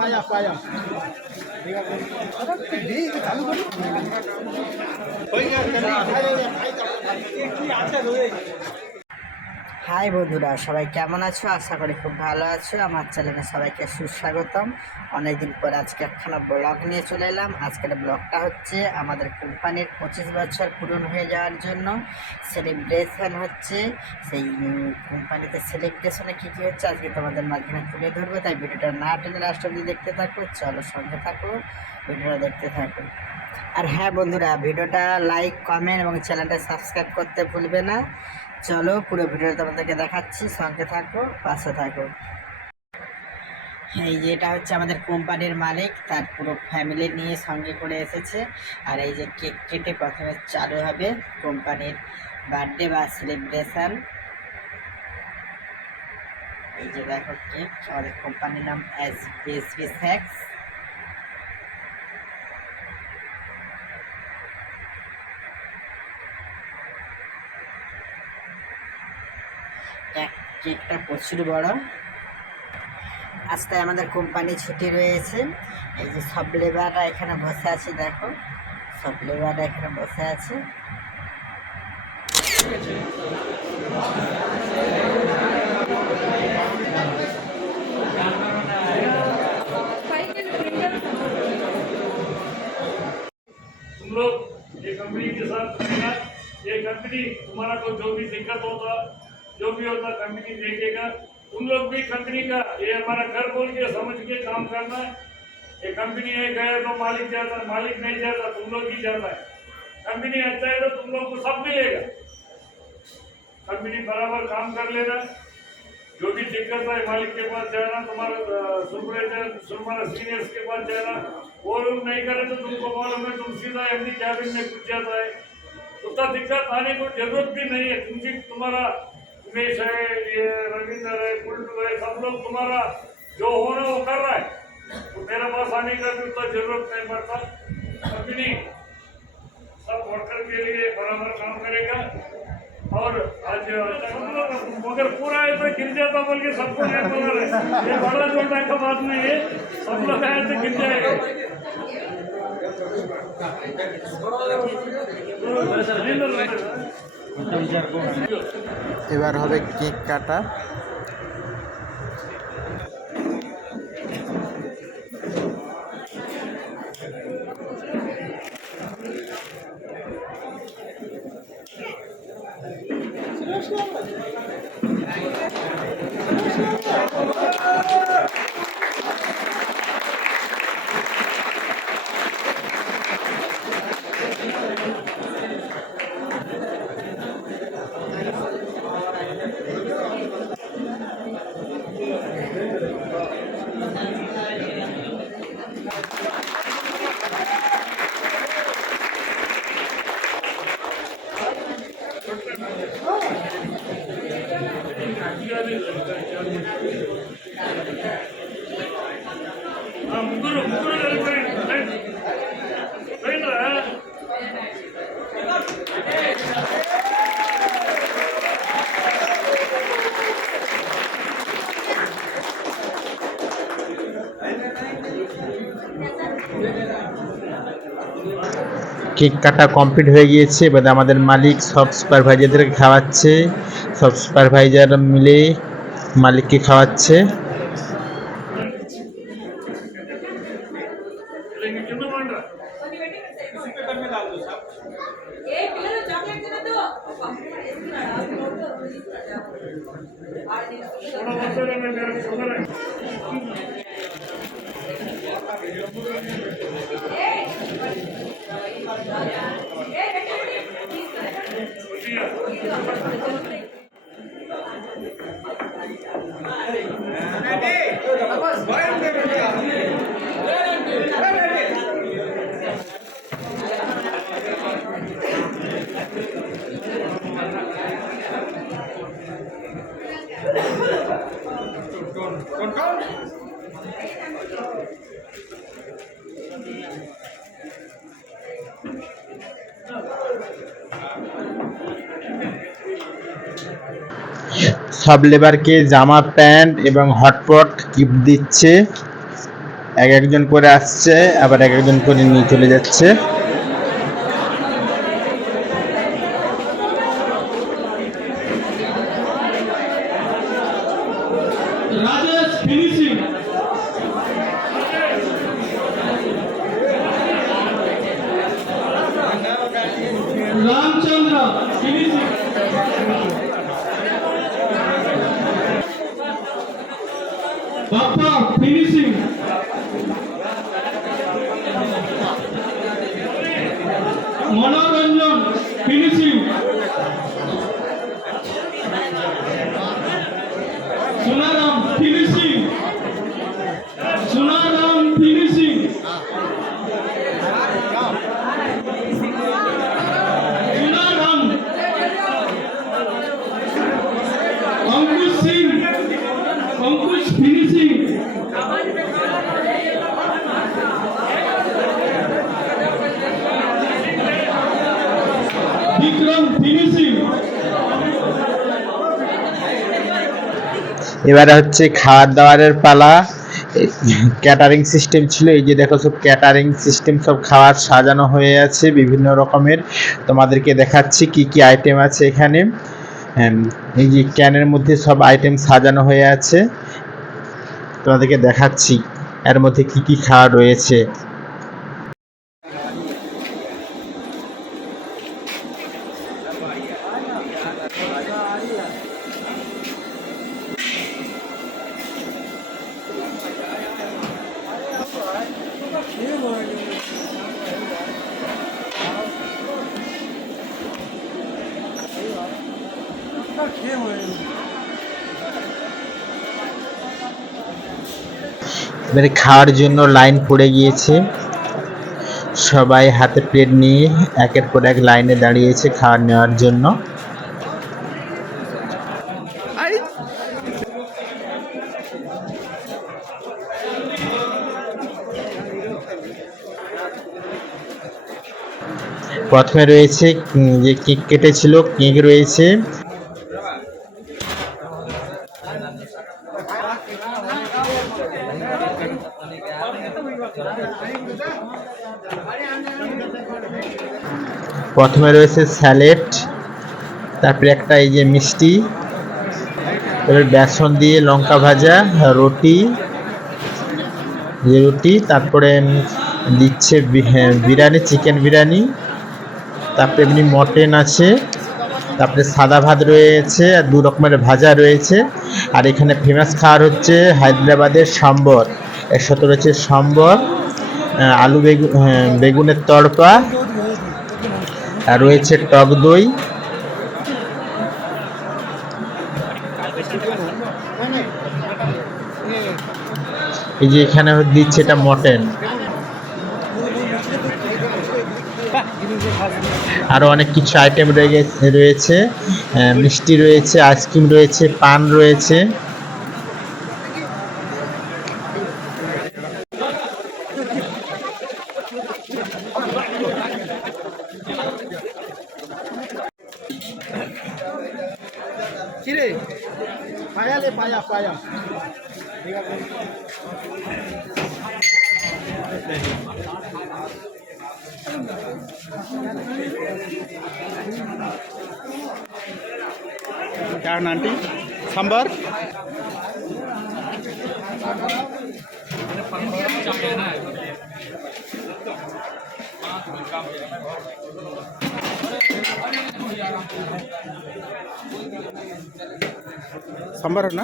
পায়া পায়া। চালু হাই বন্ধুরা, সবাই কেমন আছো? আশা করি খুব ভালো আছো। আমার চ্যানেলে সবাইকে সুস্বাগতম। অনেকদিন পর আজকে একখানা ব্লগ নিয়ে চলে এলাম। আজকের ব্লগটা হচ্ছে আমাদের কোম্পানির পঁচিশ বছর পূরণ হয়ে যাওয়ার জন্য সেলিব্রেশন হচ্ছে। সেই কোম্পানিতে সেলিব্রেশনে কী কী হচ্ছে আজকে তোমাদের মাঝখানে তুলে ধরবো, তাই ভিডিওটা না টেনে লাস্ট অব্দি দেখতে থাকো। চলো সঙ্গে থাকো, ভিডিওটা দেখতে থাকো। আর হ্যাঁ বন্ধুরা, ভিডিওটা লাইক, কমেন্ট এবং চ্যানেলটা সাবস্ক্রাইব করতে ভুলবে না। চলো পুরো ভিডিওটা তোমাদেরকে দেখাচ্ছি, সঙ্গে থাকো, পাশে থাকো। এই যে এটা হচ্ছে আমাদের কোম্পানির মালিক, তার পুরো ফ্যামিলি নিয়ে সঙ্গে করে এসেছে। আর এই যে কেক কেটে প্রথমে চালু হবে কোম্পানির বার্থডে বা সেলিব্রেশন এই যে দেখো কেক, আমাদের কোম্পানির নাম এস এসপি স্যাক্স এক কেকটা প্রচুর বড় আজ তাই আমাদের কোম্পানি ছুটি রয়েছে এই যে সব লেবাররা এখানে বসে আছে দেখো সব লেবাররা এখানে বসে আছে तुम लोग ये कंपनी के साथ रहना ये कंपनी तुम्हारा को जो भी दिक्कत होता जो भी होता कंपनी देखेगा तुम लोग भी कंपनी का, ये हमारा घर बोल के समझ के काम करना है। ये कंपनी है गए तो मालिक जाता है मालिक नहीं जाता तुम लोग ही जाता है। कंपनी अच्छा है तो तुम लोग को सब मिलेगा। कंपनी बराबर काम कर लेना जो भी दिक्कत है मालिक के पास जाना, तुम्हारा सुपरवाइजर तुम्हारा सीनियर्स के पास जाना, वो लोग नहीं करे तो तुमको मालूम है, तुम सीधा अपनी कैबिन में घुस जाता है। उतना दिक्कत आने को ज़रूरत भी नहीं है, क्योंकि तुम्हारा उमेश है ये रविंद्र है कुल्लू है सब लोग तुम्हारा जो हो रहा है वो कर रहा है। तो मेरे पास आने का भी उतना ज़रूरत नहीं पड़ता। कंपनी सब वर्कर के लिए बराबर काम करेगा। और आज मगर पूरा ऐसा गिर जाता बोल के सबको नहीं बोला रहे। ये बड़ा छोटा का बात नहीं है। सब लोग आए तो गिर जाएगा। এবার হবে কেক কাটা। ఆ কেক কাটা কমপ্লিট হয়ে গিয়েছে। এবার আমাদের মালিক সব সুপারভাইজারদেরকে খাওয়াচ্ছে। সব সুপারভাইজার মিলে মালিককে খাওয়াচ্ছে। Con con. সব লেবারকে জামা, প্যান্ট এবং হটপট গিফট দিচ্ছে। এক একজন করে আসছে, আবার এক একজন করে নিয়ে চলে যাচ্ছে। রামচন্দ্র এবারে হচ্ছে খাবার দাবারের পালা ক্যাটারিং সিস্টেম ছিল এই যে দেখো সব ক্যাটারিং সিস্টেম সব খাবার সাজানো হয়ে আছে বিভিন্ন রকমের। তোমাদেরকে দেখাচ্ছি কি কি আইটেম আছে এখানে। হ্যাঁ, এই যে ক্যানের মধ্যে সব আইটেম সাজানো হয়ে আছে। তোমাদেরকে দেখাচ্ছি এর মধ্যে কি কি খাবার রয়েছে। এবারে খাওয়ার জন্য লাইন পড়ে গিয়েছে। সবাই হাতে প্লেট নিয়ে একের পর এক লাইনে দাঁড়িয়েছে খাবার নেওয়ার জন্য। প্রথমে রয়েছে যে কেক কেটেছিল, কেক রয়েছে। প্রথমে রয়েছে স্যালেড তারপরে একটা এই যে মিষ্টি তারপরে বেসন দিয়ে লঙ্কা ভাজা রুটি রুটি তারপরে দিচ্ছে হ্যাঁ, বিরিয়ানি চিকেন বিরিয়ানি তারপরে এমনি মটন আছে তারপরে সাদা ভাত রয়েছে আর দু রকমের ভাজা রয়েছে আর এখানে ফেমাস খাবার হচ্ছে হায়দ্রাবাদের সম্বর এর সাথে রয়েছে সম্বর আলু বেগুন বেগুনের তড়পা আর রয়েছে টক দই। এই যে এখানে দিচ্ছে এটা মটন। আরও অনেক কিছু আইটেম রয়েছে মিষ্টি রয়েছে আইসক্রিম রয়েছে, পান রয়েছে। क्या आंटी सांबर ना சம்பர் என்ன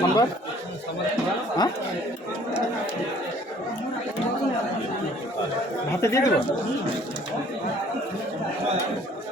சம்பர்? হাতে দিয়ে দেবো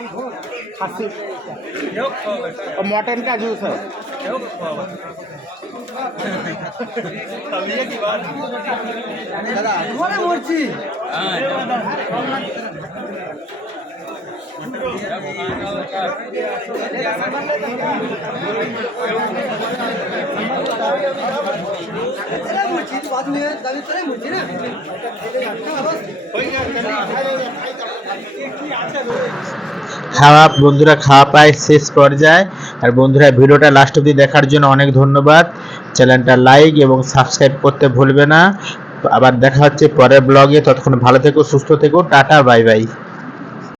খাসি জুস খাসি और मटन का जूस है খাওয়া, বন্ধুরা খাওয়া পায় শেষ পর্যায়ে। আর বন্ধুরা, ভিডিওটা লাস্ট অবধি দেখার জন্য অনেক ধন্যবাদ। চ্যানেলটা লাইক এবং সাবস্ক্রাইব করতে ভুলবে না। আবার দেখা হচ্ছে পরের ব্লগে ততক্ষণ ভালো থেকো, সুস্থ থেকো। Tata bye bye